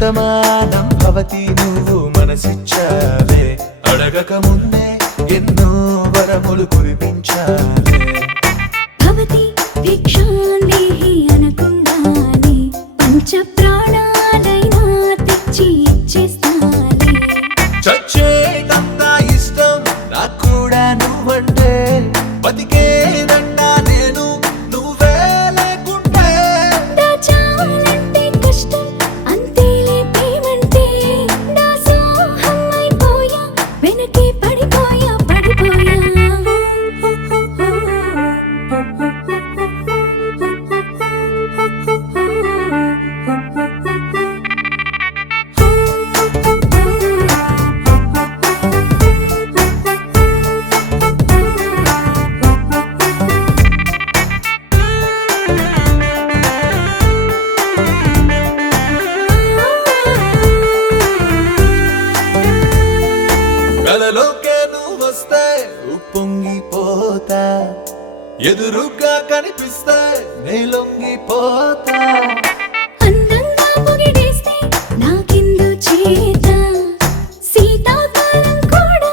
శతమానం భవతి నువ్వు మనసిచ్చావే అడగక ముందే ఎన్నో వరములు కురిపించావే భవతి భిక్షాందేహి అనకుండానే పంచ ప్రాణాలైనా తెచ్చి ఇచ్చేస్తానే చచ్చేటంత ఇష్టం నాకు కూడా నువ్వంటే బతికేదన్నా నేను నువ్వే లేకుంటే దాచాలంటే కష్టం అంతేలే ప్రేమంటే దాసోహం అయిపోయా వెనకే పడిపోయా కలలోకే నువ్వు వస్తే ఉప్పొంగిపోతా ఎదురుగా కనిపిస్తే నేలొంగిపోతా అందంగా పొగిడేస్తే నాకిందు చేత శీతాకాలం కూడా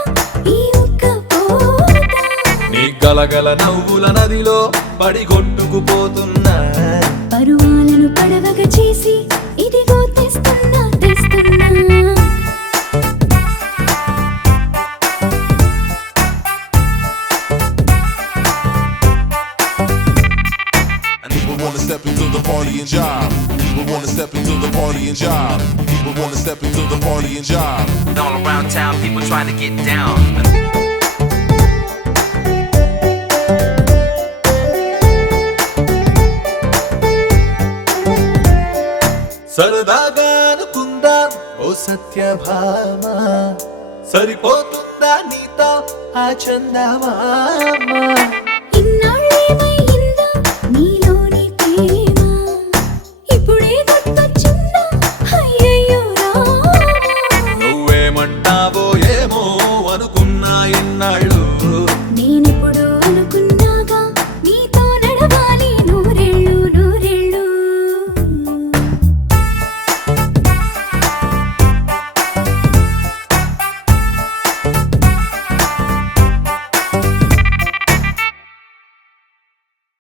ఈ ఉక్కపోతా నీ గలగల నవ్వుల నదిలో పడిగొట్టుకుపోతున్నా పరువాలను పడవగా చేసి ఇదిగో తెస్తున్నా People wanna step into the party and job. People wanna step into the party and job. People wanna step into the party and job. All around town, people trying to get down. సరదాగా అనుకుందాం ఓ సత్యభామ సరిపోతుందా నీతో ఆ చందమామ